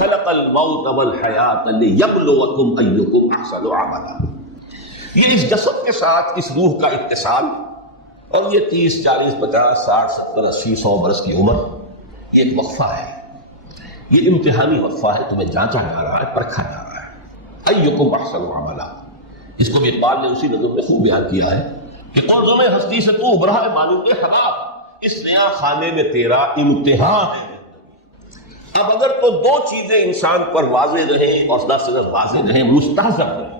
خلق الموت والحیات لیبلوکم ایکم احسن عملا. یہ اس جسد کے ساتھ اس روح کا اتصال، اور یہ 30 40 50 60 70 80 100 برس کی عمر ایک وقفہ ہے، یہ امتحانی وقفہ ہے، تمہیں جانچا جا رہا ہے، پرکھا جا رہا ہے. ایکم احسن عملا، اس کو بھی اقبال نے اسی نظم میں خوب بیان کیا ہے کہ قلزم ہستی سے تو ابھرا ہے مانند حراب، اس نیا خانے میں تیرا امتحان ہے. اب اگر تو دو چیزیں انسان پر واضح رہیں اور نہ صرف واضح رہیں، مستحضر رہیں.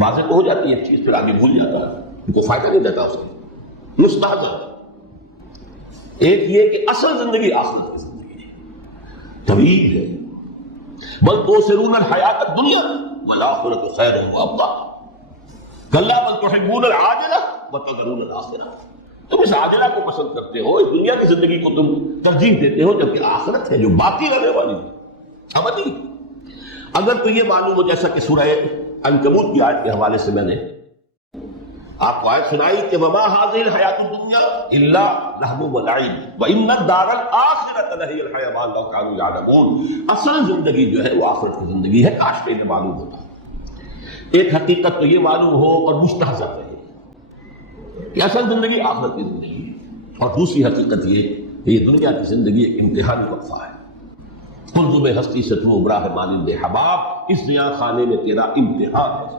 واضح تو ہو جاتی ہے ایک چیز، پھر آگے بھول جاتا ہے، ان کو فائدہ نہیں دیتا اس کو. مستحضر ایک یہ کہ اصل زندگی آخرت کی زندگی ہے، طویل ہے. بل تؤثرون الحیات الدنیا والآخرۃ خیر وابقیٰ کلا بل تحبون العاجلہ وتذرون الآخرہ. تم اس عاجلہ کو پسند کرتے ہو، اس دنیا کی زندگی کو تم ترجیح دیتے ہو، جبکہ آخرت ہے جو باقی رہنے والی ہے ابدی. اگر تو یہ معلوم ہو، جیسا کہ سورہ عنکبوت کی آیت کے حوالے سے میں نے آپ کو آیت سنائی کہ وما هذه الحیات الدنیا الا لہو ولعب وان الدار الاخرۃ لہی الحیوان لو کانوا یعلمون. اصل زندگی جو ہے وہ آخرت کی زندگی ہے، کاش کہ انہیں معلوم ہوتا. ایک حقیقت تو یہ معلوم ہو اور مستحضر رہے کہ اصل زندگی آخرت کی زندگی ہے، اور دوسری حقیقت یہ کہ یہ دنیا کی زندگی ایک امتحانی وقفہ ہے. قلزم ہستی سے تو ابھرا ہے مانند حباب، اس نیا خانے میں تیرا امتحان ہے.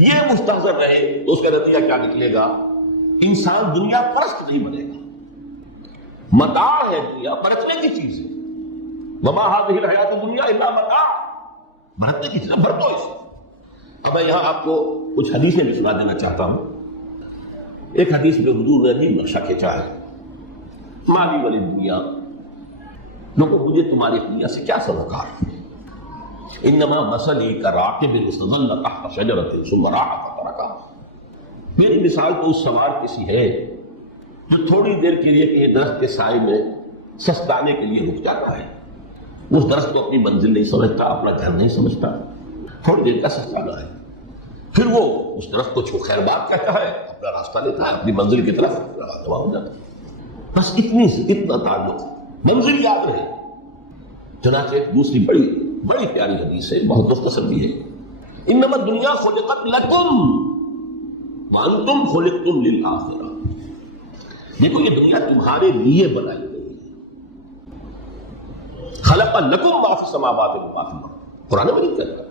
یہ مستحضر رہے تو اس کا نتیجہ کیا نکلے گا؟ انسان دنیا پرست نہیں بنے گا. متاع ہے دنیا، پرکھنے کی چیز ہے. وما هذه الحیات الدنیا الا متاع، بھرتنے کی چیز ہے، بھر دو اسے. اب میں یہاں آپ کو کچھ حدیثیں بھی سنا دینا چاہتا ہوں. ایک حدیث میں حضور نے عجیب نقشہ کھینچا ہے. مالی والی دنیا، لوگوں مجھے تمہاری دنیا سے کیا سروکار؟ انما مثلی کراکب استظل تحت شجرۃ ثم راح فترکها. میری مثال تو اس سوار کسی ہے جو تھوڑی دیر کے لیے کہ درخت کے سائے میں سستانے کے لیے رک جاتا ہے. اس درخت کو اپنی منزل نہیں سمجھتا، اپنا گھر نہیں سمجھتا، تھوڑی دیر کا سستانا ہے. پھر وہ اس درخت کو خیر بات کہتا ہے، اپنا راستہ لیتا ہے، اپنی منزل کی طرف رواں ہو جاتا ہے. بس اتنا تعلق، منزل یاد رہے. چنانچہ دوسری بڑی پیاری حدیث ہے، بہت مختصر بھی ہے. انما الدنیا خلقت لکم وانتم خلقتم للآخرہ. دیکھو یہ دنیا تمہارے لیے بنائی گئی ہے. خلق لکم ما فی السماوات وما فی الارض، قرآن مجید کہتا ہے.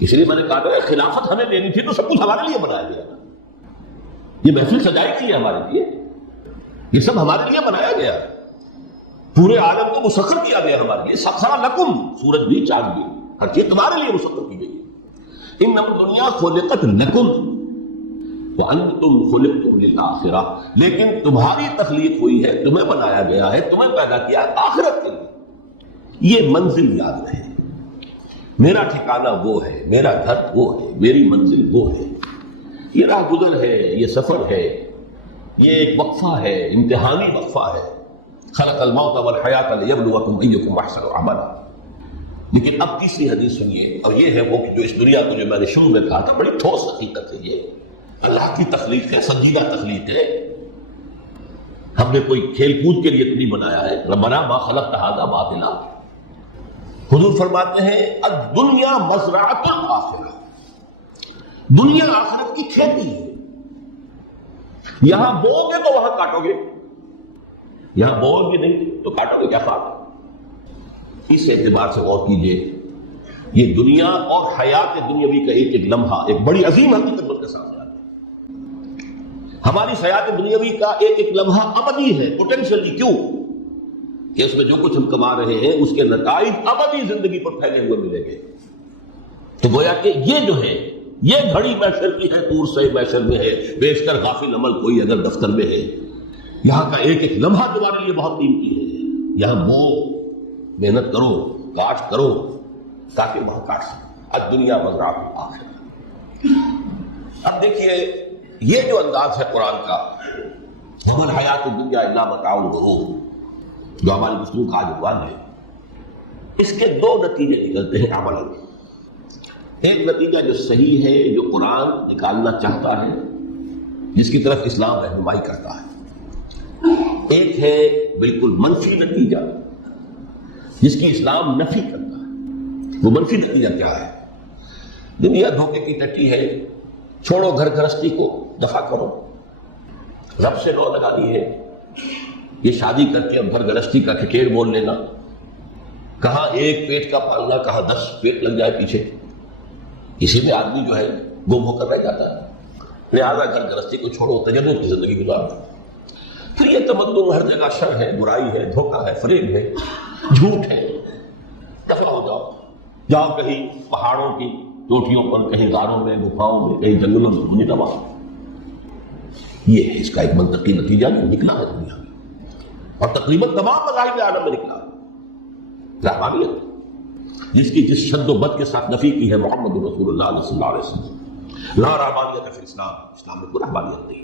اس لیے میں نے کہا تھا خلافت ہمیں دینی تھی تو سب کچھ ہمارے لیے بنایا گیا. یہ محفل سجائی گئی ہے ہمارے لیے، یہ سب ہمارے لیے بنایا گیا. پورے عالم کو مسخر کیا گیا ہمارے لیے. سخر لکم، سورج بھی چاند بھی، ہر چیز تمہارے لیے مسخر کی گئی. انما الدنیا خلقت لکم وانتم خلقتم للآخرہ. لیکن تمہاری تخلیق ہوئی ہے، تمہیں بنایا گیا ہے، تمہیں پیدا کیا ہے آخرت کے لیے. یہ منزل یاد رہے. میرا ٹھکانہ وہ ہے، میرا گھر وہ ہے، میری منزل وہ ہے. یہ راہ گزر ہے، یہ سفر ہے، یہ ایک وقفہ ہے، امتحانی وقفہ ہے. خلق الموت والحیات لیبلوکم ایکم احسن عملا. لیکن اب تیسری حدیث سنیے، اور یہ ہے وہ کہ جو اس دنیا کو جو میں نے شروع میں کہا تھا بڑی ٹھوس حقیقت ہے. یہ اللہ کی تخلیق ہے، سنجیدہ تخلیق ہے. ہم نے کوئی کھیل کود کے لیے تو نہیں بنایا ہے. ربنا ما خلقت ھذا باطلا. حضور فرماتے ہیں الدنیا مزرعۃ الآخرہ. دنیا آخرت کی کھیتی ہے. یہاں بو گے تو وہاں کاٹو گے، یہاں بو گے نہیں تو کاٹو گے کیا خاص. اس اعتبار سے غور کیجئے، یہ دنیا اور حیات دنیاوی کا ایک لمحہ ایک بڑی عظیم حقیقت بن کے سامنے آتی ہے. ہماری حیات دنیاوی کا ایک لمحہ ابدی ہے، پوٹینشلی. کیوں کہ اس میں جو کچھ ہم کما رہے ہیں اس کے نتائج ابدی زندگی پر پھیلے ہوئے ملیں گے. تو گویا کہ یہ جو ہے یہ گھڑی محشر کی ہے، دور سے محشر میں ہے. بیشتر غافل عمل کوئی اگر دفتر میں ہے، یہاں کا ایک لمحہ تمہارے لیے بہت قیمتی ہے. یہاں وہ محنت کرو، کاشت کرو تاکہ وہاں کاٹ سکو. الدنیا مزرعۃ الآخرہ. اب دیکھیے یہ جو انداز ہے قرآن کا، وما الحیات الدنیا الا متاع الغرور، جو ہماری گفتگو کا آج عنوان ہے، اس کے دو نتیجے نکلتے ہیں عملاً. ایک نتیجہ جو صحیح ہے، جو قرآن نکالنا چاہتا ہے، جس کی طرف اسلام رہنمائی کرتا ہے. ایک ہے بالکل منفی نتیجہ جس کی اسلام نفی کرتا ہے، وہ منفی نتیجہ کیا ہے؟ دنیا دھوکے کی ٹٹی ہے، چھوڑو گھر گھرستی کو، دفع کرو، رب سے لو لگانی ہے۔ یہ شادی کر کے اور گھر گھرستی کا ٹھٹیر بول لینا، کہاں ایک پیٹ کا پالنا، کہاں 10 پیٹ لگ جائے پیچھے، اسی میں آدمی جو ہے گم ہو کر رہ جاتا ہے۔ لہٰذا گھر گھرستی کو چھوڑو، تجرد کی زندگی گزارو۔ پھر یہ تمدن ہر جگہ شر ہے، برائی ہے، دھوکہ ہے، فریب ہے، جھوٹ ہے، دفع ہو جاؤ، جاؤ کہیں پہاڑوں کی چوٹیوں پر، کہیں غاروں میں، گفاؤں میں، کہیں جنگلوں میں گھومنے لگا۔ یہ ہے اس کا ایک منطقی نتیجہ جو نکلا ہے دنیا میں، اور تقریباً تمام مذاہب عالم میں نکلا ہے۔ رحمانیت جس کی جس شد و بد کے ساتھ نفی کی ہے محمد رسول اللہ صلی اللہ علیہ وسلم، لا رحمانیت فی الاسلام، اسلام میں کوئی رحمانیت نہیں،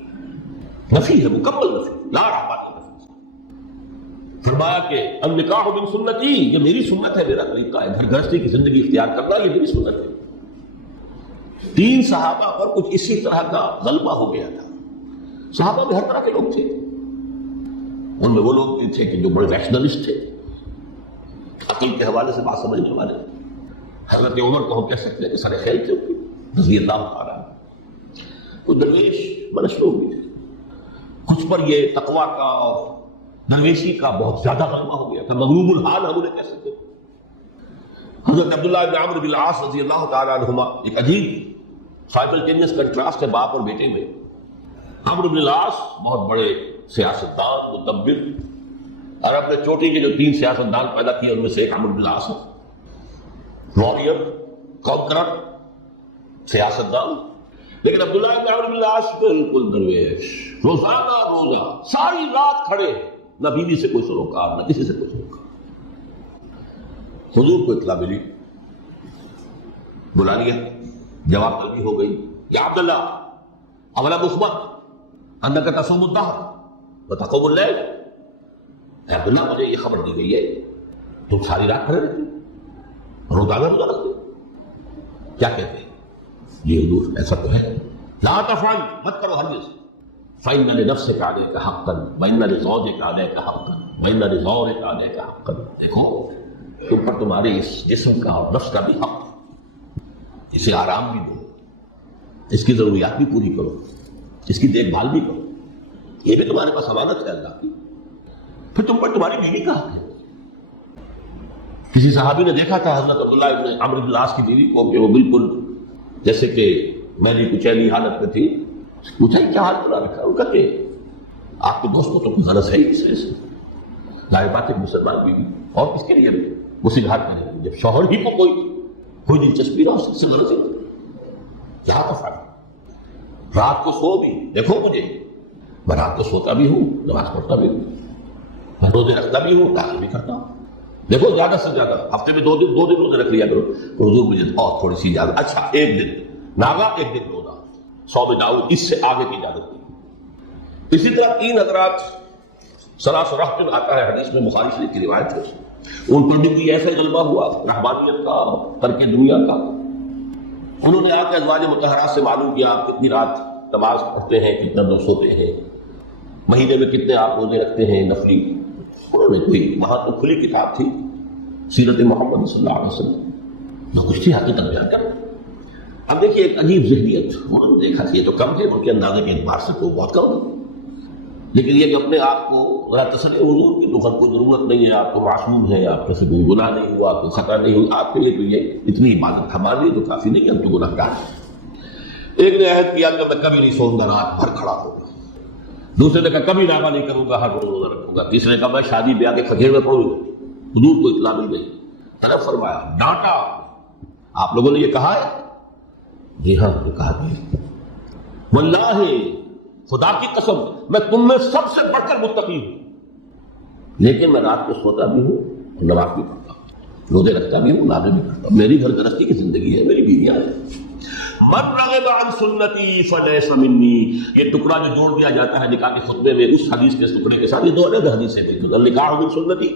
نفی ہے، مکمل نفی، لا رحمانیت فی الاسلام۔ فرمایا کہ النکاح من سنتی، یہ میری سنت ہے، میرا طریقہ ہے، گھر گھرستی کی زندگی اختیار کرنا، یہ میری سنت ہے۔ 3 صحابہ پر کچھ اسی طرح کا غلبہ ہو گیا تھا۔ صحابہ میں ہر طرح کے لوگ تھے، ان میں وہ لوگ بھی تھے کہ جو بڑے ریشنلسٹ تھے، عقل کے حوالے سے بات سمجھنے والے۔ حضرت عمر کو ہم کہہ سکتے ہیں کہ سر خیل تھے رضی اللہ تعالیٰ، کچھ درویش منشور بھی تھے، کچھ پر یہ تقویٰ کا اور درویشی کا بہت زیادہ غلبہ ہو گیا تھا، مغلوب الحال ہم انہیں کہہ سکتے ہیں۔ حضرت عبداللہ بن عمرو بن العاص رضی اللہ تعالیٰ عنہما، ایک عجیب سائملٹینیس کنٹراسٹ ہے باپ اور بیٹے میں۔ عمرو بن العاص بہت بڑے سیاستدان، مدبر، اور اپنے چوٹی کے جو 3 سیاستدان پیدا کیے ان میں سے ایک عمرو بن العاص ہے، واریر، کانکرر، سیاستدان۔ لیکن عبداللہ بن عمرو بن العاص بالکل درویش، روزانہ روزہ ساری رات کھڑے، نہ بیوی سے کوئی سروکار، نہ کسی سے کوئی سروکار۔ حضور کو اطلاع ملی، بلا لیا، جواب طلبی ہو گئی، یا عبداللہ اولا مثبت انک تصوم الدہر وتقوم اللیل، اے عبداللہ مجھے یہ خبر دی گئی ہے تم ساری رات کھڑے رہتے ہو، روزانہ روزہ رکھتے ہو، کیا کہتے ہیں؟ جی حضور ایسا تو ہے۔ لا تفعل، مت کرو ہرگز، فإن لنفسك عليك حقا وإن لزوجك عليك حقا وإن لزورك عليك حقا۔ دیکھو تم پر تمہارے اس جسم کا اور نفس کا بھی حق، اسے آرام بھی دو، اس کی ضروریات بھی پوری کرو، اس کی دیکھ بھال بھی کرو، یہ بھی تمہارے پاس امانت ہے اللہ کی۔ پھر تم پر تمہاری بیوی کا حق ہے۔ کسی صحابی نے دیکھا تھا حضرت عبداللہ بن عمرو بن العاص کی بیوی کو کہ وہ بالکل جیسے کہ میلی کچیلی حالت میں تھی، پوچھا کیا حال بنا رکھا؟ ان کا کہ آپ کے دوست کو تو کوئی غرض ہے ہی اس سے، ظاہر بات ہے مسلمان بیوی، اور کس کے لیے وہ سگھار کرے گی جب شوہر ہی کو کوئی دلچسپی نہ ہو، اس سے غرض ہے کیا فرق۔ رات کو سو بھی، دیکھو مجھے میں رات کو سوتا بھی ہوں، نماز پڑھتا بھی ہوں، میں روزے رکھتا بھی ہوں، داخل بھی کرتا ہوں، دیکھو زیادہ سے زیادہ ہفتے میں 2 دن روزے رکھ لیا کرو۔ حضور مجھے اور تھوڑی سی اجازت، اچھا 1 دن ناغا، 1 دن روزہ، 100 میں داؤد، اس سے آگے کی اجازت دی۔ اسی طرح 3 حضرات سراسر آتا ہے حدیث میں، بخاری شریف کی روایت ہے، ان پر بھی ایسا غلبہ ہوا رحمانیت کا، ترک دنیا کا۔ انہوں نے آ کے ازواج مطہرات سے معلوم کیا آپ کتنی رات نماز پڑھتے ہیں، کتنا دن سوتے ہیں، مہینے میں کتنے آپ روزے رکھتے ہیں نفلی۔ انہوں نے کوئی وہاں تو کھلی کتاب تھی سیرت محمد صلی اللہ علیہ وسلم، جو کچھ تھی حقیقت بیان کر۔ اب دیکھیے ایک عجیب ذہنیت، انہوں نے دیکھا کہ یہ تو کم ہے، ان کے اندازے کے اعتبار سے تو بہت کم ہے، لیکن یہ کہ اپنے آپ کو ذرا تسلی، حضور کی تو کوئی ضرورت نہیں ہے، آپ کو معصوم ہے، آپ سے کوئی گناہ نہیں ہوا، کوئی خطا نہیں ہوا، آپ کے لیے تو یہ اتنی عبادت ہمارے لیے تو کافی نہیں، ہم تو گناہگار ہیں۔ ایک نے عہد کیا کہ میں کبھی نہیں سوؤں گا، رات بھر کھڑا ہوگا۔ دوسرے نے کہا کبھی ناغا نہیں کروں گا، ہر روز روزہ رکھوں گا۔ تیسرے نے کہا میں شادی بیاہ کے کھکھیڑ میں پڑوں گا۔ حضور کو اطلاع مل گئی، طرف فرمایا، ڈانٹا، آپ لوگوں نے یہ کہا ہے؟ جی ہاں یہ کہا ہے۔ واللہ خدا کی قسم میں تم میں سب سے بڑھ کر متقی ہوں، لیکن میں رات کو سوتا بھی ہوں اور نماز بھی پڑھتا ہوں، روزے رکھتا بھی ہوں، نازے بھی کرتا ہوں، میری گھر گرستی کی زندگی ہے، میری بیویاں ہیں۔ من رغب عن سنتی فلیس منی، یہ ٹکڑا جو جوڑ دیا جاتا ہے نکاح کے خطبے میں اس حدیث کے ٹکڑے کے ساتھ، یہ 2 الگ حدیث ہیں بالکل، النکاح من سنتی،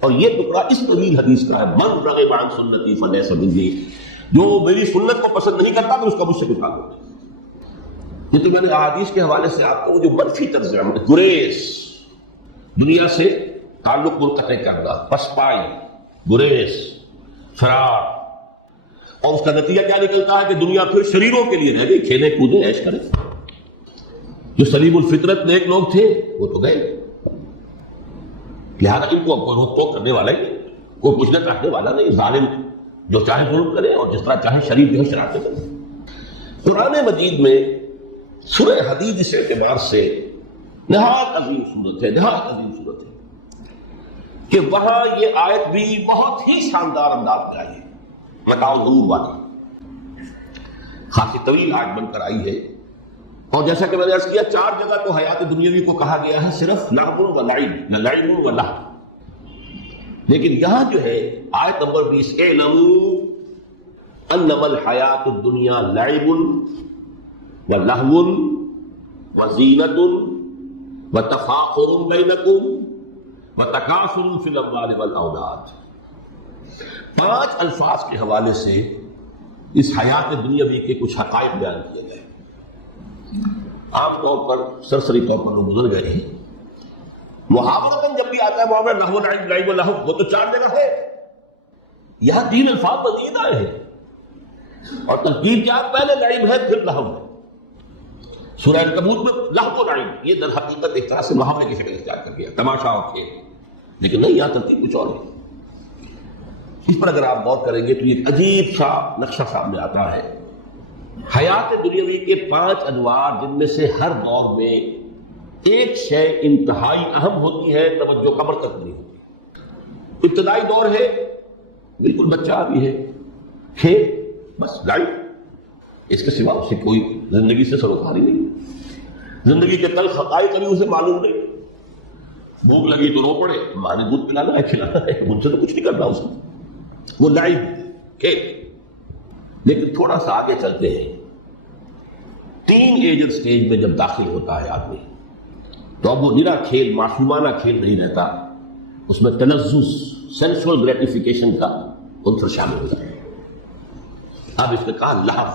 اور یہ ٹکڑا اس طویل حدیث کا ہے، من رغب عن سنتی فلیس منی، جو میری سنت کو پسند نہیں کرتا تو اس کا مجھ سے کوئی تعلق نہیں۔ یہ تو میں نے احادیث کے حوالے سے آپ کو جو منفی طرز عمل، گریز، دنیا سے تعلق منقطع کرنا، پسپائی، گریز، فرار، اور اس کا نتیجہ کیا نکلتا ہے کہ دنیا پھر شریروں کے لیے رہ گئی، کھیلیں کودیں عیش کریں۔ جو سلیم الفطرت نیک لوگ تھے وہ تو گئے، لہٰذا ان کو کوئی روک ٹوک کرنے والا ہی نہیں، کوئی پوچھنا چاہنے والا نہیں، ظالم جو چاہے ظلم کرے اور جس طرح چاہے شریف جو ہے شرارتیں کرے۔ قرآن مجید میں سورہ حدید اس اعتبار سے نہایت عظیم صورت ہے، نہایت عظیم صورت ہے کہ وہاں یہ آیت بھی بہت ہی شاندار انداز میں آئی ہے، متاع الغرور والی، خاصی طویل آیت بن کر آئی ہے۔ اور جیسا کہ میں نے عرض کیا، 4 جگہ تو حیات دنیاوی کو کہا گیا ہے صرف لعب و لعب، یا لعب و لہو، لیکن یہاں جو ہے آیت نمبر 20، اعلموا انما الحیات الدنیا لعب و لہو و زینت و تفاخر بینکم و تکاثر فی الاموال والاولاد۔ 5 الفاظ کے حوالے سے اس حیات دنیاوی کے کچھ حقائق بیان کیے گئے، عام طور پر سرسری طور پر وہ گزر گئے ہیں۔ محاورتاً جب بھی آتا ہے معاملہ لہو لعب، لعب و لہو، وہ تو 4 جگہ ہے، یہاں 3 الفاظ مزید آئے ہیں، اور ترتیب کیا، پہلے لعب ہے پھر لہو ہے۔ سورہ عنکبوت میں لہو و لعب، یہ در حقیقت ایک طرح سے محاورے کی شکل اختیار کر گیا، تماشا اور کھیل، لیکن نہیں، یہاں ترتیب کچھ اور ہے۔ اس پر اگر آپ غور کریں گے تو یہ عجیب سا نقشہ سامنے آتا ہے۔ حیات دنیاوی کے 5 انوار، جن میں سے ہر دور میں ایک شے انتہائی اہم ہوتی ہے، توجہ کا مرکز نہیں ہوتی۔ ابتدائی دور ہے، بالکل بچہ بھی ہے، کھیل، بس لائف، اس کے سوا اسے کوئی زندگی سے سروکاری نہیں، زندگی کے تلخ حقائق ابھی اسے معلوم نہیں۔ بھوک لگی تو رو پڑے، ماں نے دودھ پلانا ہے، کھلانا ہے، ان سے تو کچھ نہیں کرنا اس نے، وہ لائف کھیل۔ لیکن تھوڑا سا آگے چلتے ہیں، ٹین ایجر سٹیج میں جب داخل ہوتا ہے آدمی، تو اب وہ نرا کھیل، معصومانہ کھیل نہیں رہتا، اس میں تلذذ، سینسول گریٹیفیکیشن کا عنصر شامل ہو جاتا ہے۔ اب اس نے کہا لہو،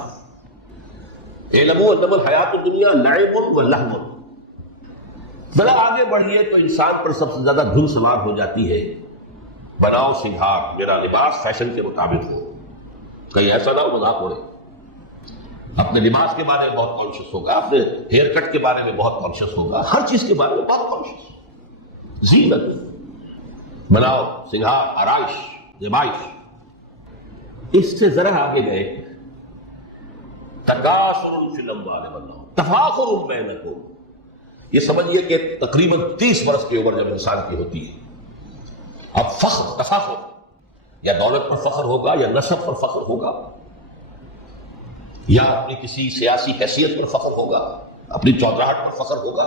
اعلموا انما الحیات الدنیا لعب و لہو۔ ذرا آگے بڑھیے تو انسان پر سب سے زیادہ دھن سوار ہو جاتی ہے، بناؤ سنگھار، میرا لباس فیشن کے مطابق ہو، کہیں ایسا نہ ہو مذاق اڑے۔ اپنے لباس کے بارے میں بہت کانشیس ہوگا، اپنے ہیئر کٹ کے بارے میں بہت کانشیس ہوگا، ہر چیز کے بارے میں بہت کانشیس، زینت، بناؤ سنگھار، آرائش، زیبائش۔ اس سے ذرا آگے گئے، تکاثر فی الاموال والاولاد، تفاخر بینکم، یہ سمجھیے کہ تقریباً 30 برس کی عمر جب انسان کی ہوتی ہے، اب فخر، تفاخر، یا دولت پر فخر ہوگا، یا نسب پر فخر ہوگا، یا اپنی کسی سیاسی حیثیت پر فخر ہوگا، اپنی چودراہٹ پر فخر ہوگا،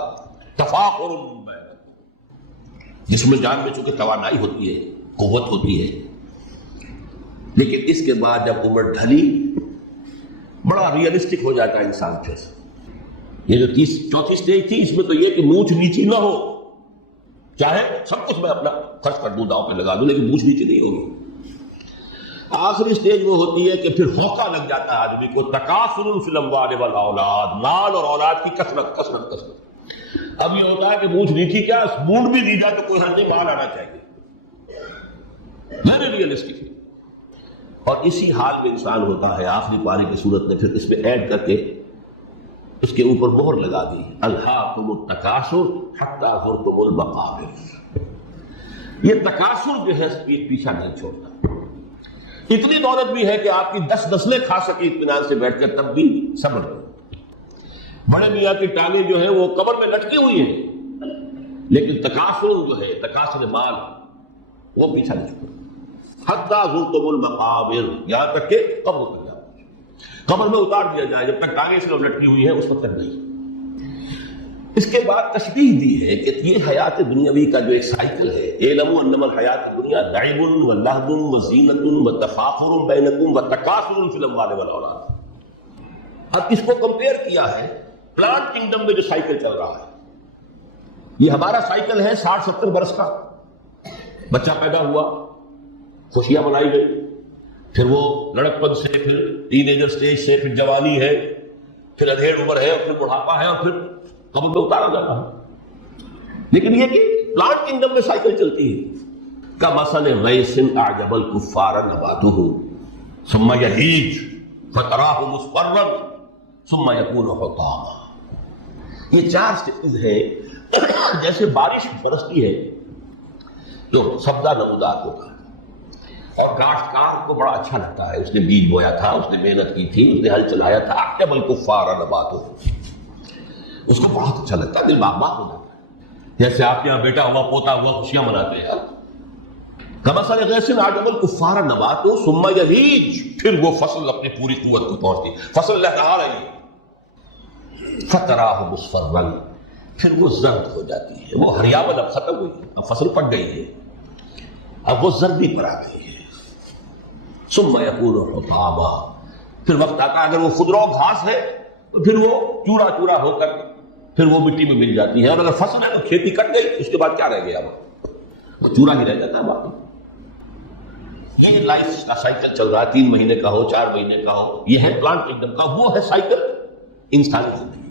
تفاخر بینکم، جس میں جان میں چونکہ توانائی ہوتی ہے، قوت ہوتی ہے۔ لیکن اس کے بعد جب عمر ڈھلی، بڑا ریئلسٹک ہو جاتا ہے انسان پھر۔ یہ جو 4تھی سٹیج تھی، اس میں تو یہ کہ مونچھ نیچی نہ ہو، چاہے سب کچھ میں اپنا خرچ کر دوں، داؤں پہ لگا دوں، لیکن مونچھ نیچی نہیں ہوگی۔ آخری سٹیج وہ ہوتی ہے کہ پھر ہوکا لگ جاتا ہے آدمی کو، تکاثر فی الاموال والاولاد، مال اور اولاد کی کثرت کثرت کثرت۔ اب یہ ہوتا ہے کہ مونچھ نیچی کیا، مونڈ بھی دی جائے تو کوئی حد نہیں، مال آنا چاہیے، ویری ریئلسٹک۔ اور اسی حال میں انسان ہوتا ہے، آخری پاری کی صورت میں پھر اس پہ ایڈ کر کے اس کے اوپر مہر لگا دی، الہاکم التکاثر حتی زرتم المقابر۔ یہ تکاثر جو ہے پیچھا نہیں چھوڑتا، اتنی دولت بھی ہے کہ آپ کی 10 نسلیں کھا سکے اطمینان سے بیٹھ کر، تب بھی صبر کرو۔ بڑے میاں کی ٹانگیں جو ہیں وہ قبر میں لٹکی ہوئی ہیں، لیکن تکاثر جو ہے، تکاثر مال، وہ پیچھا نہیں چھوڑتا، حتی زرتم المقابر، یہاں تک کہ قبر تک جاؤ، قبر میں اتار دیا جائے، جب تک ٹانگیں صرف لٹکی ہوئی ہیں اس وقت تک نہیں۔ اس کے بعد تشبیہ دی ہے کہ یہ حیات دنیاوی کا جو ایک سائیکل ہے، اعلموا انما الحیات الدنیا لعب و لہو و زینت و تفاخر بینکم و تکاثر فی الاموال والاولاد۔ اب اس کو کمپیئر کیا ہے پلانٹ کنگڈم میں جو سائیکل چل رہا ہے، یہ ہمارا سائیکل ہے 60-70 برس کا، بچہ پیدا ہوا، خوشیاں منائی گئی، پھر وہ لڑکپن سے، پھر ٹین ایجر سٹیج سے، پھر جوانی ہے، پھر ادھیڑ عمر ہے، اور پھر بڑھاپا ہے، اور پھر قبر میں اتارا جاتا ہے۔ لیکن یہ کہ پلانٹ کنگڈم میں سائیکل چلتی ہے، کمثل غیث اعجب الکفار نباتہ ثم یہیج فتراہ مصفرا ثم یکون حطاما. یہ 4 سٹیپز ہیں. جیسے بارش برستی ہے تو سبزہ نمودار ہوتا ہے اور کاشتکار کو بڑا اچھا لگتا ہے. اس نے بیج بویا تھا, اس نے محنت کی تھی, اس نے ہل چلایا تھا. اعجب الکفار نباتہ, اس کو بہت اچھا لگتا ہے, دل باغ باغ ہو جاتا ہے. جیسے آپ کے یہاں بیٹا ہوا پوتا ہوا خوشیاں مناتے ہیں. کمثل غیث اعجب الکفار نباتہ ثم یہیج, پھر وہ فصل اپنی پوری قوت کو پہنچتی, فصل لہرا رہی ہے. فتراہ مصفرا, پھر وہ زرد ہو جاتی ہے. وہ ہریاول اب ختم ہوئی, اب فصل پک گئی ہے, اب وہ زردی پر آ گئی ہے. ثم یکون حطاما, پھر وقت آتا ہے اگر وہ خضرو گھاس ہے تو پھر وہ چورا چورا ہو کر پھر وہ مٹی میں مل جاتی ہے. اور اگر فصل ہے تو کھیتی کٹ گئی, اس کے بعد کیا رہ گیا, وہ چورا ہی رہ جاتا ہے باقی. یہ لائف کا سائیکل چل رہا ہے, 3 مہینے کا ہو, 4 مہینے کا ہو. یہ ہے پلانٹ کنگڈم کا, وہ ہے سائیکل انسانی زندگی.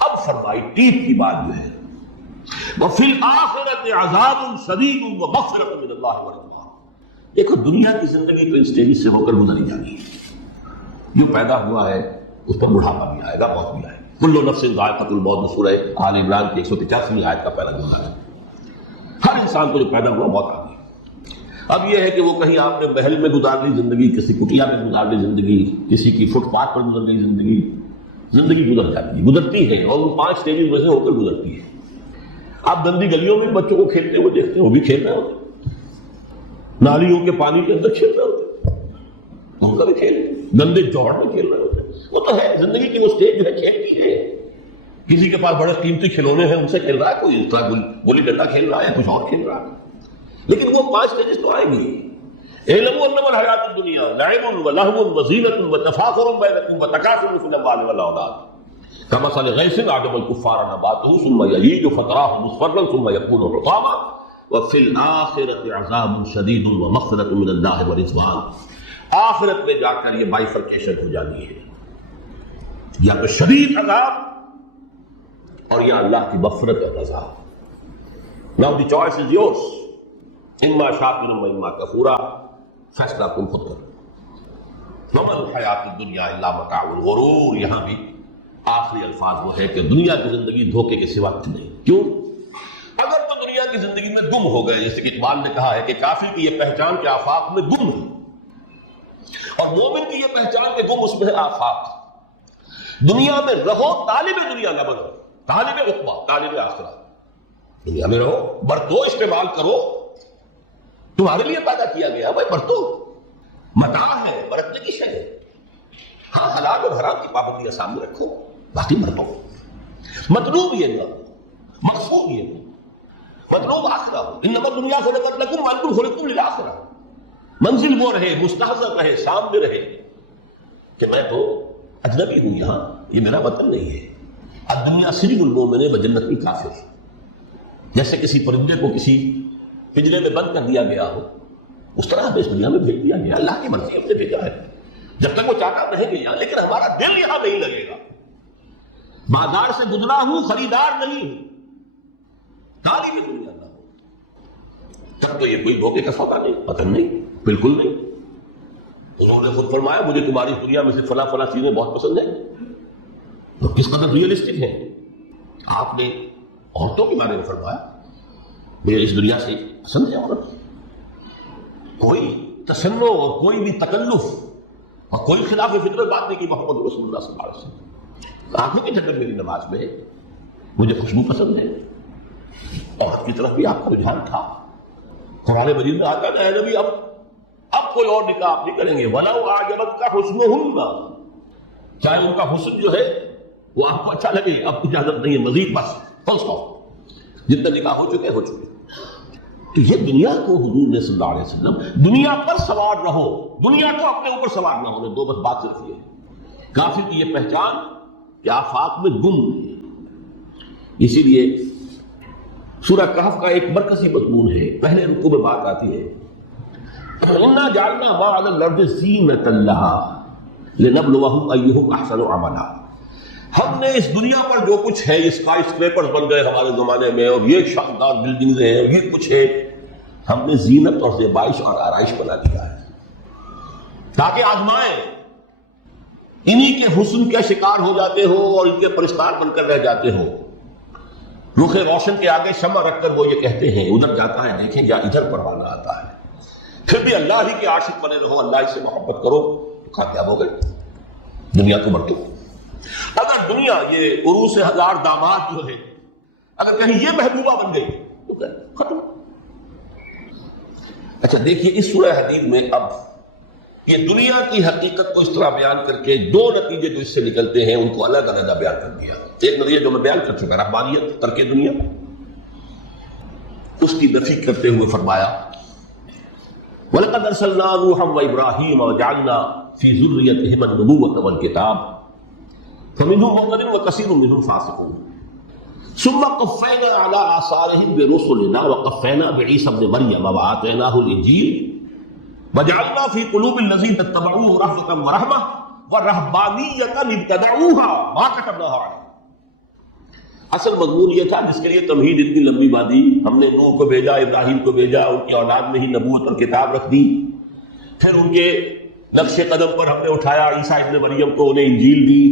اب فرمائی ٹیپ کی بات جو ہے, وَفِي الْآخِرَةِ عَذَابٌ شَدِيدٌ وَمَغْفِرَةٌ مِّنَ اللَّهِ وَرِضْوَانٌ. دیکھو دنیا کی زندگی تو ان سٹیجز سے ہو کر گزری جانی ہے. جو پیدا ہوا ہے اس پر بڑھاپا بھی آئے گا, موت بھی آئے گا. کل نفس ذائقۃ الموت, سورہ آل عمران کی 185ویں آیت کا پہلا جملہ ہے. ہر انسان کو جو پیدا ہوا موت آ گئی. اب یہ ہے کہ وہ کہیں آپ نے محل میں گزار لی زندگی, کسی کٹیا میں گزار لی زندگی, کسی کی فٹ پاتھ پر گزر گئی زندگی. زندگی گزر جاتی ہے, گزرتی ہے, اور وہ 5 سٹیجز میں سے ہو کر گزرتی ہے. آپ گندی گلیوں میں بچوں کو کھیلتے ہوئے دیکھتے ہیں, وہ بھی کھیل رہے ہوتے, نالیوں کے پانی کے اندر کھیل رہے ہوتے, ان کا بھی کھیل, گندے جوڑ میں کھیل رہے ہوتے. وہ تو ہے زندگی کی وہ سٹیج جو ہے کھیل کی ہے. کسی کے پاس بڑے قیمتی کھلونے ہیں, ان سے کھیل رہا ہے, کوئی اس طرح گلی ڈنڈا کھیل رہا ہے یا کچھ اور کھیل رہا ہے. لیکن وہ 5 سٹیجز تو آئیں گی. اعلموا انما الحیاۃ الدنیا لعب ولہو وزینۃ وتفاخر بینکم وتکاثر فی الاموال والأولاد کمثل غیث اعجب الکفار نباتہ ثم یہیج فتراہ مصفرا ثم یکون حطاما وفی الآخرۃ عذاب شدید ومغفرۃ من اللہ ورضوان. آخرت میں جا کر یہ بائیفرکیشن ہو جانی ہے, یا تو شدید عذاب اور یا اللہ کی مغفرت اور رضا. Now the choice is yours. اما شاکرا و اما کفورا, فیصلہ تم خود کرو. وما الحیات الدنیا الا متاع الغرور. یہاں بھی آخری الفاظ وہ ہے کہ دنیا کی زندگی دھوکے کے سوا کچھ نہیں. کیوں؟ اگر تو دنیا کی زندگی میں گم ہو گئے, جیسے کہ اقبال نے کہا ہے کہ کافر کی یہ پہچان کے آفاق میں گم ہے, اور مومن کی یہ پہچان کے گم اس میں ہے آفاق. دنیا میں رہو, طالب دنیا نہ بنو, طالب عقبہ, طالب آخرہ. دنیا میں رہو, برتو, استعمال کرو, تمہارے لیے پیدا کیا گیا بھائی, برتو, متاع ہے, برتنے کی شے ہے. ہاں حلال اور حرام کی پابندیاں سامنے رکھو, باقی برتو. مطلوب یہ نہ, مقصود یہ نہ, مطلوب آخرہ ہو. انما الدنیا خلقت لکم وانتم خلقتم للآخرہ. منزل وہ رہے, مستحضر رہے, سامنے رہے کہ میں تو اجنبی ہوں یہاں, یہ میرا وطن نہیں ہے. الدنیا سجن المؤمن وجنت الکافر. جیسے کسی پرندے کو کسی پنجرے میں بند کر دیا گیا ہو, اس طرح ہمیں اس دنیا میں بھیج دیا گیا. اللہ کی مرضی ہم نے بھیجا ہے, جب تک وہ چاہتا رہے گا یہاں, لیکن ہمارا دل یہاں نہیں لگے گا. بازار سے گزرا ہوں, خریدار نہیں ہوں, طالب دنیا نہ ہو, تب تو یہ کوئی دھوکے کا سودا نہیں, پتن نہیں, بالکل نہیں. انہوں نے خود فرمایا مجھے تمہاری دنیا میں سے فلاں فلاں چیزیں بہت پسند ہیں. تو کس قدر ریئلسٹک ہے. آپ نے عورتوں کے بارے میں فرمایا مجھے اس دنیا سے پسند ہے عورت. کوئی تشنع اور کوئی بھی تکلف اور کوئی خلاف فطرت بات نہیں کی محمد رسول اللہ صلی اللہ علیہ وسلم. آنکھوں کی ٹھنڈک میری نماز میں مجھے خوشبو پسند ہے. عورت کی طرف بھی آپ کا رجحان تھا. قرآن مجید میں آتا ہے نبی اب کوئی اور نکاح آپ نہیں کریں گے. وَلَوْ أَعْجَبَتْكَ حُسْنُهُنَّ, چاہے ان کا حسن جو ہے وہ آپ کو اچھا لگے, اب اجازت نہیں ہے مزید, بس فل اسٹاپ, جتنے نکاح ہو چکے. تو یہ دنیا کو حضور نے صلی اللہ علیہ وسلم دنیا پر سوار رہو, دنیا کو اپنے اوپر سوار نہ ہونے دو, بس بات صرف یہ ہے. کافر کی یہ پہچان کہ آفاق میں گم ہے. اسی لیے سورہ کہف کا ایک مرکزی مضمون ہے, پہلے رکوع میں بات آتی ہے اِنَّا جَعَلْنَا مَا عَلَى الْأَرْضِ زِینَةً لَهَا لِنَبْلُوَهُمْ أَيُّهُمْ أَحْسَنُ عَمَلًا. ہم نے اس دنیا پر جو کچھ ہے, اسکائی اسکریپرز بن گئے ہمارے زمانے میں, اور یہ شاندار بلڈنگز ہیں, یہ کچھ ہے, ہم نے زینت اور زیبائش اور آرائش بنا دیا ہے تاکہ آزمائیں، انہی کے حسن کے شکار ہو جاتے ہو اور ان کے پرستار بن کر رہ جاتے ہو۔ رخ روشن کے آگے شمع رکھ کر وہ یہ کہتے ہیں ادھر جاتا ہے دیکھیں جا ادھر پروانہ آتا ہے، پھر بھی اللہ ہی کے عاشق بنے رہو، اللہ ہی سے محبت کرو تو کامیاب ہو گئے، دنیا کو بڑھتے ہو۔ اگر دنیا یہ عروس ہزار داماد جو ہے اگر کہیں یہ محبوبہ بن گئی تو ختم۔ اچھا دیکھیے اس سورہ حدید میں اب یہ دنیا کی حقیقت کو اس طرح بیان کر کے دو نتیجے جو اس سے نکلتے ہیں ان کو الگ الگ بیان کر دیا۔ ایک نتیجہ جو میں بیان کر چکا رحمانیت، ترک دنیا، اس کی نفی کرتے ہوئے فرمایا وَلَقَدْ أَرْسَلْنَا نُوحًا وَإِبْرَاهِيمَ وَجَعَلْنَا فِي ذُرِّيَّتِهِمَا النُّبُوَّةَ وَالْكِتَابَ فَمِنْهُمْ مُهْتَدٍ وَكَثِيرٌ مِنْهُمْ فَاسِقُونَ ثُمَّ قَفَّيْنَا عَلَى آثَارِهِمْ بِرُسُلِنَا وَقَفَّيْنَا بِعِيسَى ابْنِ مَرْيَمَ وَآتَيْنَاهُ الْإِنْجِيلَ وَجَعَلْنَا فِي قُلُوبِ الَّذِينَ اتَّبَعُوهُ رَأْفَةً وَرَحْمَةً وَرَهْبَانِيَّةً ابْتَدَعُوهَا مَا كَتَبْنَاهَا عَلَيْهِمْ۔ اصل مضمون یہ تھا جس کے لیے تمہید اتنی لمبی باندھی، ہم نے نوح کو بھیجا، ابراہیم کو بھیجا، ان کی اولاد میں ہی نبوت اور کتاب رکھ دی، پھر ان کے نقش قدم پر ہم نے اٹھایا عیسیٰ ابن مریم کو، انہیں انجیل دی،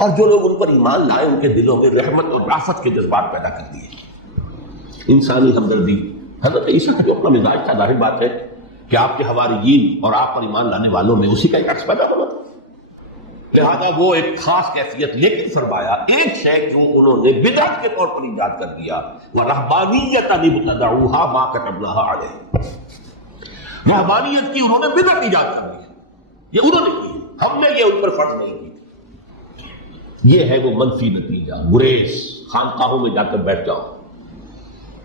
اور جو لوگ ان پر ایمان لائے ان کے دلوں میں رحمت اور رافت کے جذبات پیدا کر دیے، انسانی ہمدردی۔ حضرت عیسیٰ کا جو اپنا مزاج تھا، ظاہر بات ہے کہ آپ کے حواریین اور آپ پر ایمان لانے والوں میں اسی کا ایک عکس پیدا ہونا تھا، لہذا وہ ایک خاص کیفیت، لیکن فرمایا ایک شے جو انہوں نے بدعت کے طور پر ایجاد کر دیا، وَرَهْبَانِيَّةً ابْتَدَعُوهَا مَا كَتَبْنَاهَا عَلَيْهِمْ، رہبانیت کی انہوں نے بدعت ایجاد کر دی، یہ انہوں نے کی، ہم نے یہ ان پر فرض نہیں کی۔ یہ ہے وہ منفی نتیجہ، گریز، خانقاہوں میں جا کر بیٹھ جاؤ،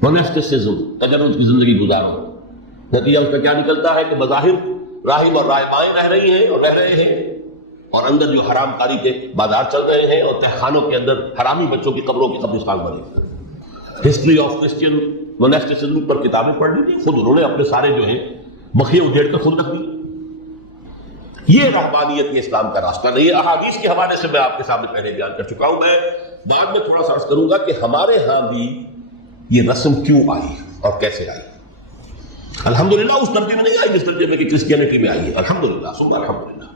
مونسٹسزم، تجرد کی زندگی گزارو، نتیجہ اس کا کیا نکلتا ہے کہ بظاہر راہب اور راہبائیں رہ رہی ہیں اور رہ رہے ہیں، اور اندر جو حرام کاری کے بازار چل رہے ہیں، اور تہخانوں کے اندر حرامی بچوں کی قبروں کی قبرستان بنے۔ ہسٹری آف کرسچین موناسٹسزم پر کتابیں پڑھ لی تھی، خود انہوں نے اپنے سارے جو ہیں بخیے اجیڑ کر خود رکھ دی۔ یہ رحمانیت کے اسلام کا راستہ نہیں ہے۔ احادیث کے حوالے سے میں آپ کے سامنے پہلے بیان کر چکا ہوں، میں بعد میں تھوڑا سا عرض کروں گا کہ ہمارے ہاں بھی یہ رسم کیوں آئی اور کیسے آئی۔ الحمدللہ اس درجے میں نہیں آئی جس درجے میں کہ کرسچینٹی میں آئی ہے، الحمدللہ ثم الحمدللہ،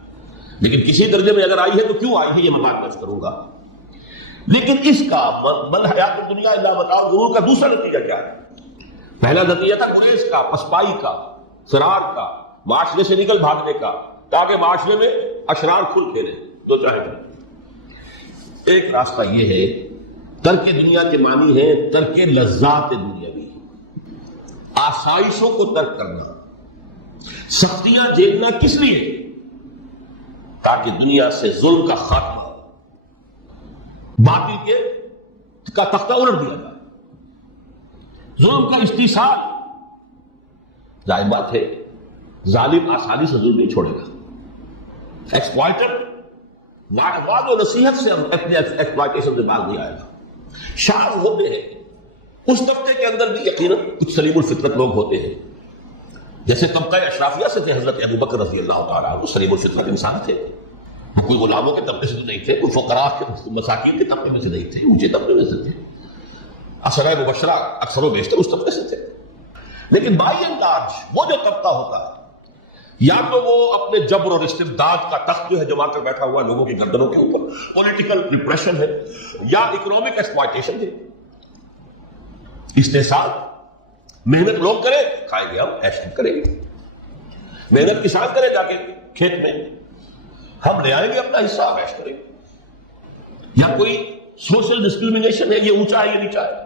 لیکن کسی درجے میں اگر آئی ہے تو کیوں آئی ہے یہ میں بات کروں گا۔ لیکن اس کا بل حیات دنیا الا متاع الغرور کا دوسرا نتیجہ کیا ہے؟ پہلا نتیجہ تھا گریز کا، پسپائی کا، فرار کا، معاشرے سے نکل بھاگنے کا، تاکہ معاشرے میں اشرار کھل کھیلیں تو چاہے گا۔ ایک راستہ یہ ہے، ترک دنیا کے معنی ہے ترک لذات دنیاوی، آسائشوں کو ترک کرنا، سختیاں جھیلنا، کس لیے؟ تاکہ دنیا سے ظلم کا خاتمہ ہو، باطل کا تختہ الٹ دیا جائے، ظلم کا استحصال۔ ظاہر بات ہے ظالم آسانی سے ظلم نہیں چھوڑے گا، ایکسپلائٹر وعد و نصیحت سے اپنے ایکسپلائٹیشن سے باز نہیں آئے گا۔ شعر ہوتے ہیں اس طبقے کے اندر بھی یقیناً کچھ سلیم الفطرت لوگ ہوتے ہیں، جیسے طبقہ اشرافیہ سے تھے حضرت ابو بکر رضی اللہ تعالیٰ عنہ، سلیم الفطرت انسان تھے، کوئی غلاموں کے طبقے سے تو نہیں تھے، کوئی فقراء کے مساکین کے طبقے میں سے نہیں تھے، اونچے طبقے میں سے تھے، عشرہ مبشرہ اکثر و بیشتر اس طبقے سے تھے۔ لیکن بائی اینڈ لارج وہ جو طبقہ ہوتا ہے، یا تو وہ اپنے جبر اور استبداد کا تخت جو ہے جما کر بیٹھا ہوا لوگوں کی گردنوں کے اوپر، پولیٹیکل ریپریشن ہے، یا اکنامک ایکسپلائٹیشن ہے، استحصال۔ محنت لوگ کریں، کھائیں گے ہم، عیش کریں گے، محنت کسان کرے جا کے کھیت میں، ہم لے آئیں گے اپنا حصہ، عیش کریں گے۔ یا کوئی سوشل ڈسکریمنیشن ہے، یہ اونچا ہے یہ نیچا ہے،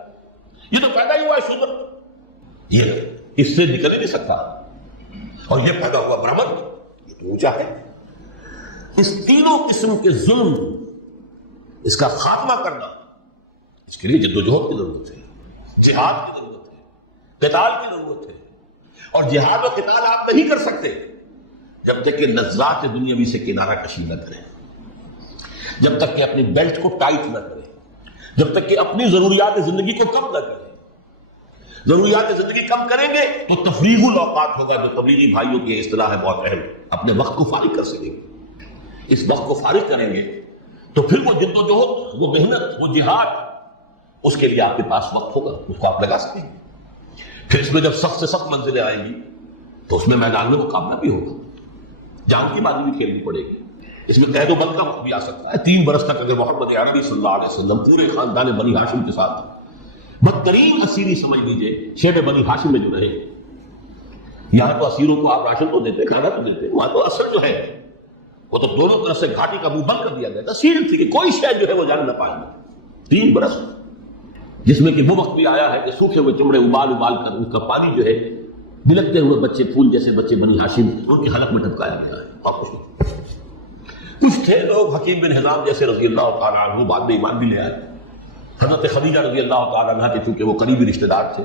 یہ تو پیدا ہی ہوا ہے شوگر، یہ اس سے نکل ہی نہیں سکتا، اور یہ پیدا ہوا برہمن، یہ تو اونچا ہے۔ اس تینوں قسم کے ظلم، اس کا خاتمہ کرنا، اس کے لیے جدوجہد کی ضرورت ہے، جہاد کی ضرورت ہے، قتال کی ضرورت ہے، اور جہاد و قتال آپ نہیں کر سکتے جب تک کہ لذات دنیاوی سے کنارہ کشی نہ کریں، جب تک کہ اپنی بیلٹ کو ٹائٹ نہ کریں، جب تک کہ اپنی ضروریات زندگی کو کم نہ کریں۔ ضروریات زندگی کم کریں گے تو تفریغ الاوقات ہوگا، جو تبلیغی بھائیوں کی اصطلاح ہے بہت اہم، اپنے وقت کو فارغ کر سکیں گے۔ اس وقت کو فارغ کریں گے تو پھر وہ جد و جہد، وہ محنت، وہ جہاد، اس کے لیے آپ کے پاس وقت ہوگا، اس کو آپ لگا سکیں گے۔ پھر اس میں جب سخت سے سخت منزلیں آئیں گی تو اس میں میدان میں مقابلہ بھی ہوگا، جان کی بازی بھی کھیلنی پڑے گی، اس میں قید و بند کا وقت بھی آ سکتا ہے۔ 3 برس تک اگر محمد عربی صلی اللہ علیہ وسلم پورے خاندان بنی ہاشم کے ساتھ بدترین اسیری سمجھ لیجیے شیب بنی ہاشم میں جو رہے، یہاں تو اسیروں کو آپ راشن تو دیتے، کھانا تو دیتے، وہاں تو اثر جو ہے وہ تو دونوں طرف سے گھاٹی کا منہ بند کر دیا گیا تھا، سیل تھی کہ کوئی شے جو ہے وہ جان نہ پائے گا۔ 3 برس جس میں کہ وہ وقت بھی آیا ہے کہ سوکھے ہوئے چمڑے ابال کر اس کا پانی جو ہے بلکتے ہوئے بچے پھول جیسے بچے بنی ہاشم ان کے حلق میں ٹپکایا گیا ہے۔ اور کچھ تھے لوگ حکیم بن حزام جیسے رضی اللہ تعالیٰ عنہ بعد میں ایمان بھی لے آئے، حضرت خدیجہ رضی اللہ تعالیٰ عنہ کے چونکہ وہ قریبی رشتہ دار تھے،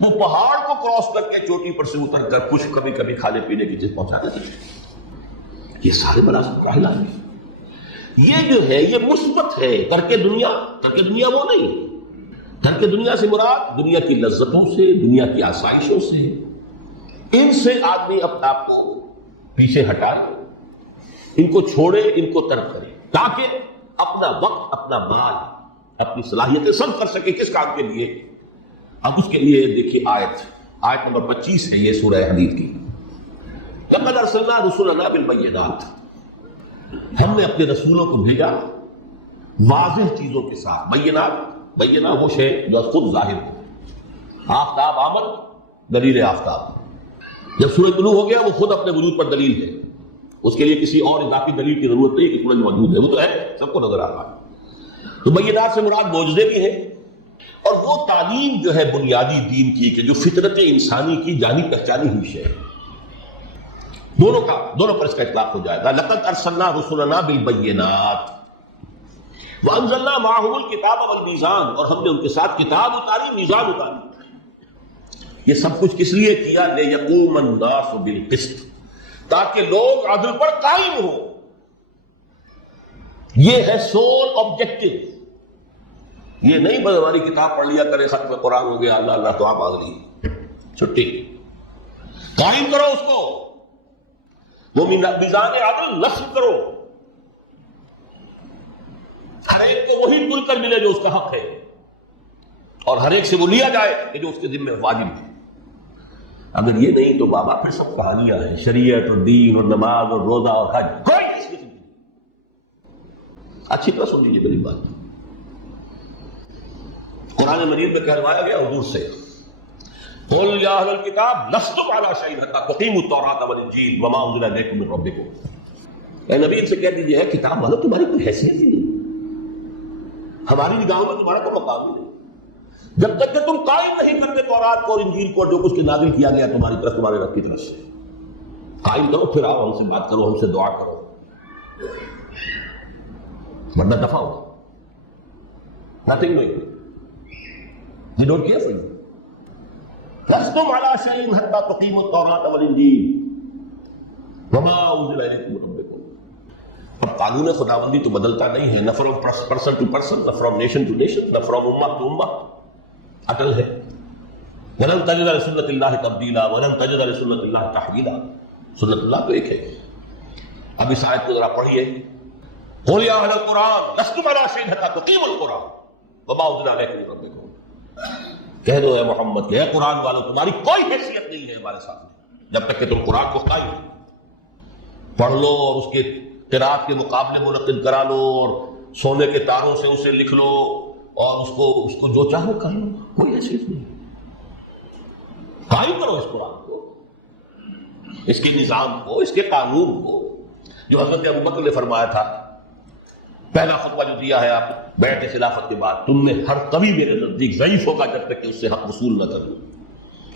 وہ پہاڑ کو کراس کر کے چوٹی پر سے اتر کر کچھ کبھی کبھی کھانے پینے کی چیز پہنچا دیتے تھے۔ یہ سارے مناسب کا علاج ہے۔ یہ جو ہے یہ مثبت ہے۔ ترک دنیا وہ نہیں، ترک دنیا سے مراد دنیا کی لذتوں سے، دنیا کی آسائشوں سے، ان سے آدمی اپنے آپ کو پیچھے ہٹائے، ان کو چھوڑے، ان کو ترک کرے، تاکہ اپنا وقت، اپنا مال، اپنی صلاحیتیں سب کر سکے۔ کس کام کے لیے؟ اب اس کے لیے دیکھیے آیت نمبر 25 ہے یہ سورہ حدید کی۔ لقد ارسلنا رسلنا بالبینات، ہم نے اپنے رسولوں کو بھیجا واضح چیزوں کے ساتھ۔ بینہ وہ شے جو خود ظاہر ہو۔ آفتاب آمد، دلیل آفتاب۔ جب سورج طلوع ہو گیا وہ خود اپنے وجود پر دلیل ہے، اس کے لیے کسی اور اضافی دلیل کی ضرورت نہیں کہ سورج موجود ہے، وہ تو ہے، سب کو نظر آ رہا ہے۔ تو بینات سے مراد معجزے بھی ہیں، اور وہ تعلیم جو ہے بنیادی دین کی کہ جو فطرت انسانی کی جانی پہچانی ہوئی شے ہے، دونوں پر اس کا اطلاق ہو جائے گا۔ لقد ارسلنا رسلنا بالبینات وانزلنا معهم الکتاب والمیزان، اور ہم نے ان کے ساتھ کتاب اتاری، میزان اتاری۔ یہ سب کچھ کس لیے کیا؟ لیقوم الناس بالقسط، تاکہ لوگ عدل پر قائم ہوں۔ یہ ہے سول آبجیکٹو۔ یہ نہیں بس ہماری کتاب پڑھ لیا کرے، ختم قرآن ہو گیا، اللہ اللہ تو آپ آگری چھٹی، قائم کرو اس کو، وہ میزان عدل نصب کرو، ہر ایک کو وہی کل کر ملے جو اس کا حق ہے، اور ہر ایک سے وہ لیا جائے کہ جو اس کے ذمہ واجب ہے۔ اگر یہ نہیں تو بابا پھر سب کہانیاں ہیں، شریعت اور دین اور نماز اور روزہ اور حج، کوئی نہیں سمجھے۔ اچھی طرح سن لیجیے میری بات، قرآن مجید میں کہلوایا گیا حضور سے، قل یا اہل الکتاب لستم علی شیء حتی تقیموا التوراۃ والانجیل وما انزل الیکم من ربکم۔ اے نبی سے کہہ دیجیے ہے کتاب والو تمہاری کوئی حیثیت ہی نہیں، ہماری نگاہوں میں تمہارا کوئی مقام ہی نہیں جب تک کہ تم قائم نہیں کرتے تورات کو اور انجیل کو، جو کچھ کے نازل کیا گیا تمہاری طرف، تمہارے رب کی طرف سے۔ قائم کرو، پھر آؤ ہم سے بات کرو، ہم سے دعا کرو، ورنہ دفع ہو۔ Nothing doing. We don't care for you. لستم علی شیء حتی تقیموا التوراۃ والانجیل وما انزل الیکم من ربکم۔ اب قانون خداوندی تو بدلتا نہیں ہے، نہ فرام پرسن ٹو پرسن، نہ فرام نیشن ٹو نیشن، نہ فرام امہ ٹو امہ، اٹل ہے۔ وَلَن تَجِدَ لِسُنَّتِ اللَّهِ تَبْدِيلًا وَلَن تَجِدَ لِسُنَّتِ اللَّهِ تَحْوِيلًا۔ سنت اللہ تو ایک ہے۔ اب اس آیت کو ذرا پڑھیے، قُلْ يَا أَهْلَ الْقُرْآنِ لَسْتُمْ عَلَىٰ شَيْءٍ حَتَّىٰ تُقِيمُوا الْقُرْآنَ وَمَا أُنزِلَ إِلَيْكُم مِّن رَّبِّكُمْ۔ کہہ دو اے محمد کہ اے قرآن والو تمہاری کوئی حیثیت نہیں ہے ہمارے سامنے جب تک کہ تم قرآن کو قائم پڑھ لو اور اس کے قرات کے مقابلے منعقد کرا لو اور سونے کے تاروں سے اسے لکھ لو اور اس کو جو چاہو کر لو، کوئی حیثیت نہیں۔ قائم کرو اس قرآن کو، اس کے نظام کو، اس کے قانون کو، جو حضرت ابوبکر نے فرمایا تھا، پہلا خطبہ جو دیا ہے آپ بیعت خلافت کے بعد، تم میں ہر قوی میرے نزدیک ضعیف ہوگا جب تک کہ اس سے حق وصول نہ کروں،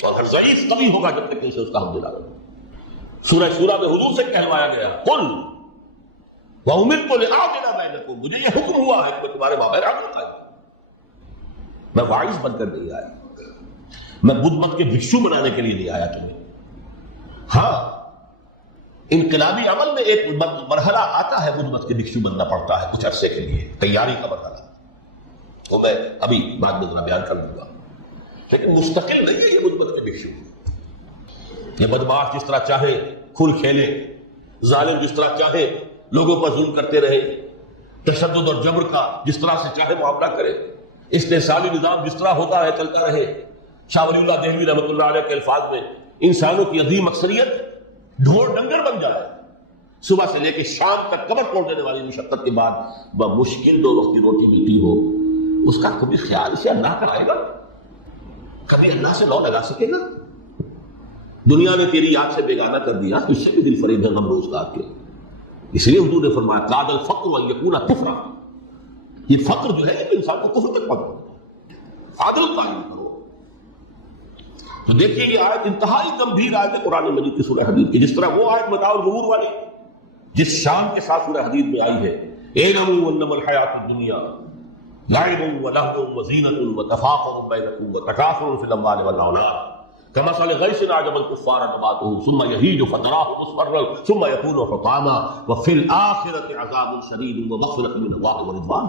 اور ہر ضعیف قوی ہوگا جب تک کہ اسے اس کا حق دلا دوں۔ سورہ شورى میں حضور سے کہلوایا گیا، قل وَأُمِرْتُ لِأَعْدِلَ بَيْنَكُمْ، مجھے یہ حکم ہوا ہے کہ میں تمہارے مابین عدل قائم کروں۔ میں واعظ بن کر نہیں آیا، میں بدھ مت کے بھکشو بنانے کے لیے نہیں آیا تمہیں۔ ہاں انقلابی عمل میں ایک مرحلہ آتا ہے، بدھ مت کے بھکشو بننا پڑتا ہے کچھ عرصے کے لیے، تیاری کا مرحلہ، وہ میں ابھی بعد میں ذرا بیان کر دوں گا، لیکن مستقل نہیں ہے یہ بدھ مت کے بھکشو۔ یہ بدماش جس طرح چاہے کھل کھیلے، ظالم جس طرح چاہے لوگوں پر ظلم کرتے رہے، تشدد اور جبر کا جس طرح سے چاہے معاملہ کرے، استحصالی نظام جس طرح ہوتا ہے چلتا رہے، شاہ ولی اللہ دہلوی رحمۃ اللہ علیہ کے الفاظ میں انسانوں کی عظیم اکثریت ڈھور ڈنگر بن جائے، صبح سے لے کے شام تک کمر توڑ دینے والی مشقت کے بعد بمشکل 2 وقت کی روٹی ملتی ہو، اس کا کبھی خیال سے اللہ کرائے گا؟ کبھی اللہ سے لو لگا سکے گا؟ دنیا نے تیری یاد سے بیگانہ کر دیا، اس سے بھی دل فریب ہے غم روزگار کے. اس لیے حضور نے فرمایا کاد الفقر ان یکون کفرا، یہ فقر جو ہے یہ انسان کو کفر تک پہنچاتا ہے. عدل قائم کرو. تو دیکھیے یہ آیت انتہائی گمبھیر آیت ہے قرآن مجید کی سورہ حدید کی. جس طرح وہ آیت متاع الغرور والی جس شان کے ساتھ سورہ حدید میں آئی ہے، اعلموا انما الحیات الدنیا لعب ولہو وزینۃ وتفاخر بینکم وتکاثر فی الاموال والاولاد کمثل غیث اعجب الکفار نباتہ ثم یہیج فتراه مصفرا ثم یکون حطاما وفی الآخرۃ عذاب شدید ومغفرۃ من اللہ ورضوان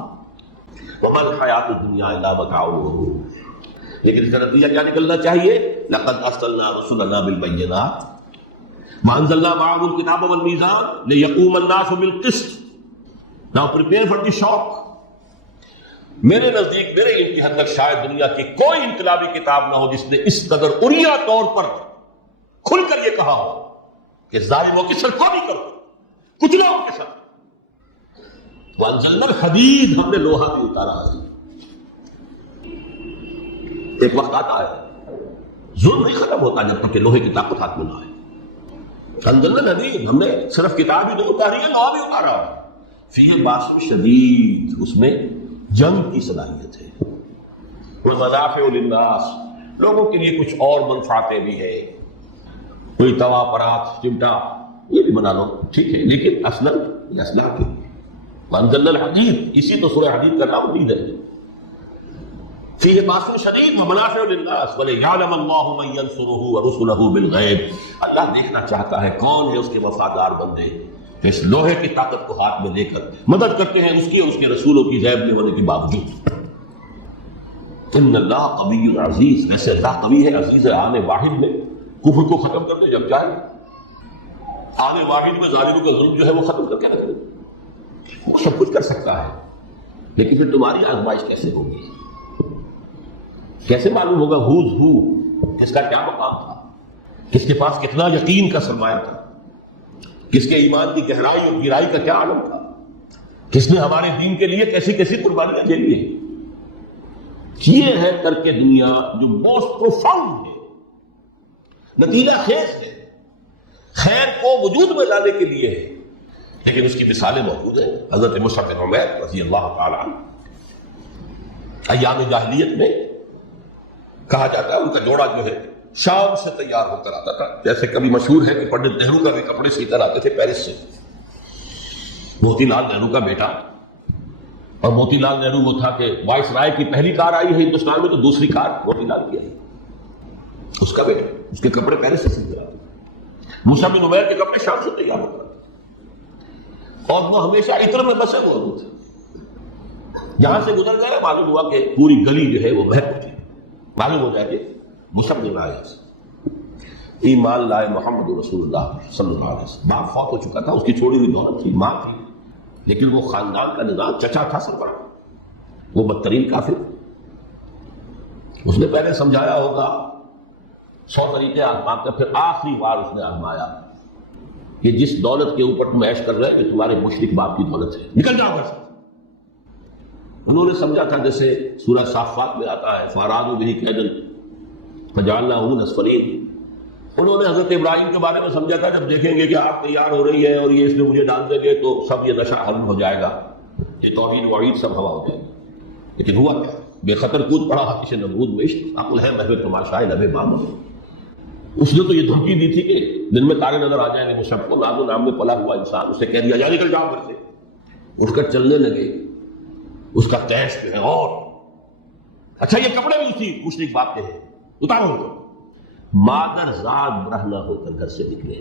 وما الحیات الدنیا الا متاع الغرور. لیکن اس کا نتیجہ کیا نکلنا چاہیے؟ لقد ارسلنا رسلنا بالبینات وانزلنا معهم الکتاب والمیزان لیقوم الناس بالقسط. Now prepare for the shock. میرے نزدیک میرے علم کی حد تک شاید دنیا کی کوئی انقلابی کتاب نہ ہو جس نے اس قدر عریاں طور پر کھل کر یہ کہا ہو کہ ظالموں کی سرکوبی کرو، کچلو ان کے ساتھ. وانزلنا الحدید، ہم نے لوہا بھی اتارا ہے. ایک وقت آتا ہے ظلم نہیں ختم ہوتا جب تک کہ لوہے کی طاقت ہاتھ میں نہ آئے. انزلنا الحدید، ہم نے صرف کتاب ہی نہیں اتاری ہے، لوہا بھی اتارا ہے. فیہ باس شدید، اس میں جنگ کی صلاحیت ہے. ومنافع للناس، لوگوں کے لیے کچھ اور منفعتیں بھی ہیں. کوئی توا پرات چمٹا یہ بھی بنا لو، ٹھیک ہے، لیکن اصلا یہ اسلحہ کے لیے. وانزلنا الحدید، اسی تو سورہ حدید کا نام حدید ہے. فیہ باس شدید ومنافع للناس ولیعلم اللہ من ینصرہ ورسلہ بالغیب. اللہ دیکھنا چاہتا ہے کون ہے اس کے وفادار بندے اس لوہے کی طاقت کو ہاتھ میں لے کر مدد کرتے ہیں اس کی اور اس کے رسولوں کی غیب میں ہونے کے باوجود. ان اللہ قوی عزیز، ویسے اللہ قوی ہے، عزیز ہے. آنے واحد میں کفر کو ختم کر دے جب چاہے، آنے واحد میں ظالموں کا ظلم جو ہے وہ ختم کر کے رکھ دے. وہ سب کچھ کر سکتا ہے. لیکن پھر تمہاری آزمائش کیسے ہوگی؟ کیسے معلوم ہوگا ہوز ہو، کس کا کیا مقام تھا، کس کے پاس کتنا یقین کا سرمایہ تھا، کس کے ایمان کی گہرائی اور گہرائی کا کیا عالم تھا، کس نے ہمارے دین کے لیے کیسی کیسی قربانیاں دے لی. یہ ہے کر کے دنیا جو موسٹ پروفاؤنڈ ہے، نتیجہ خیز ہے، خیر کو وجود میں لانے کے لیے ہے. لیکن اس کی مثالیں موجود ہیں. حضرت مصعب بن عمیر رضی اللہ تعالیٰ عنہ ایام جاہلیت میں کہا جاتا ہے ان کا جوڑا جو ہے شام سے تیار ہو کر آتا تھا. جیسے کبھی مشہور ہے کہ پنڈت نہرو کا بھی کپڑے سی کر آتے تھے پیرس سے. موتی لال نہرو کا بیٹا، اور موتی لال نہرو وہ تھا کہ وائس رائے کی پہلی کار آئی ہے ہندوستان میں تو دوسری کار موتی لال کی آئی. اس کا بیٹا، اس کے کپڑے پیرس سے سی کر آتے. مصعب بن عمیر کے کپڑے شام سے تیار ہو کر آتے اور وہ ہمیشہ عطر میں بسے موجود تھے. جہاں سے گزر گئے معلوم ہوا کہ پوری گلی جو ہے وہ مہک اٹھی. معلوم ہو جائے کہ مصعب بن عمیر ایمان لائے محمد رسول اللہ صلی اللہ علیہ وسلم. باپ فوت ہو چکا تھا، اس کی چھوڑی ہوئی دولت تھی، ماں تھی، لیکن وہ خاندان کا نظام چچا تھا سربراہ، وہ بدترین کافر. اس نے پہلے سمجھایا ہوگا 100 طریقے آزما کر پھر آخری بار اس نے آزمایا کہ جس دولت کے اوپر تم عیش کر رہے ہیں کہ تمہارے مشرک باپ کی دولت ہے، نکل جاؤ گھر سے. انہوں نے سمجھا تھا جیسے سورہ صافات میں آتا ہے فارادوا بہ کیدا فجعلناہم الاسفلین. انہوں نے حضرت ابراہیم کے بارے میں سمجھا تھا جب دیکھیں گے کہ آپ تیار ہو رہی ہے اور یہ اس میں مجھے ڈال دیں گے تو سب یہ نشہ حل ہو جائے گا، یہ توحید وعید سب ہوا ہو جائے گا. لیکن ہوا کیا؟ بے خطر کود پڑا کسی نمرود میں عشق عقل ہے محو تماشائے لب بام. اس نے تو یہ دھمکی دی تھی کہ دن میں تارے نظر آ جائیں گے مصعب کو، ناز و نام میں پلا ہوا انسان. اسے کہہ دیا جا نکل جاؤ گھر سے. اٹھ کر چلنے لگے. اس کا تیش جو ہے اور اچھا یہ کپڑے بھی اسی مشرک باپ کے ہیں، اتارو ان کو. مادر زاد برہنہ ہو کر گھر سے نکلے.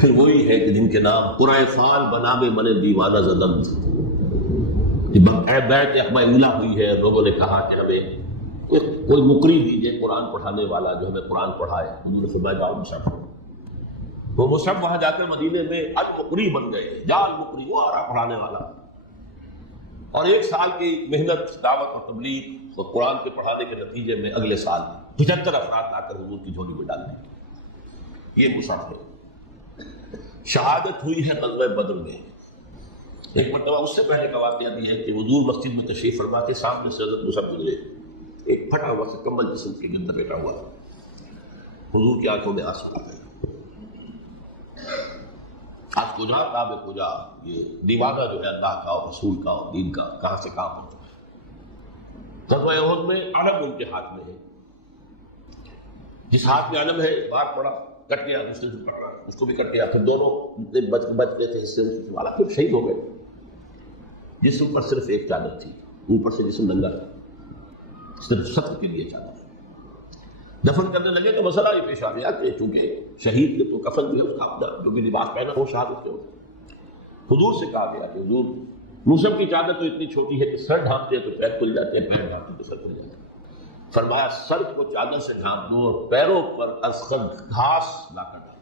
پھر وہی ہے کہ جن کے نام قرائے فال بنا میں من دیوانہ زدم. بیعت عقبہ اولیٰ ہوئی ہے، لوگوں نے کہا کہ ہمیں کوئی مقری دیجیے قرآن پڑھانے والا جو ہمیں قرآن پڑھائے. حضور نے فرمایا جاؤ مصعب. وہ مصعب وہاں جا کر مدینے میں المقری بن گئے. جا المقری، وہ آ رہا پڑھانے والا. اور 1 سال کی محنت دعوت اور تبلیغ اور قرآن کے پڑھانے کے نتیجے میں اگلے سال 75 افراد لا کر حضور کی جھولی میں ڈال دیں۔ یہ مصعب ہے۔ شہادت ہوئی ہے غزوہ بدر میں۔ ایک مرتبہ اس سے پہلے کا واقعہ بھی ہے کہ حضور مسجد میں تشریف فرما کے سامنے سے حضرت مصعب گزرے، ایک پھٹا ہوا سے کمبل جسم کے اندر بیٹھا ہوا تھا۔ حضور کی آنکھوں میں آنسو آ گئے۔ آج کجا کعبے کجا، یہ دیوانہ جو ہے اللہ کا اور رسول کا اور دین کا کہاں سے کہاں پہنچا ہے۔ غزوہ احد میں علم ان کے ہاتھ میں ہے، جس ہاتھ میں علم ہے بار پڑا، کٹ گیا، دوسرے سے پڑا اس کو بھی کٹ گیا، پھر دونوں بچ گئے تھے، اس سے والا پھر شہید ہو گئے۔ جسم پر صرف ایک چادر تھی، اوپر سے جسم ننگا تھا، صرف ستر کے لیے چادر۔ دفن کرنے لگے تو مسئلہ یہ پیش آ گیا کہ چونکہ شہید کے تو کفن جو ہے اس کا اپنا جو بھی لباس پہنا وہ شہادت کے ہوتے۔ حضور سے کہا گیا کہ حضور مصعب کی چادر تو اتنی چھوٹی ہے کہ سر ڈھانپتے ہیں تو پیر کھل جاتے ہیں، پیر ڈھانپتے تو سر کھل جاتے ہیں۔ فرمایا سر کو چادر سے ڈھانپ دو اور پیروں پر ازخد گھاس لا کر ڈالو۔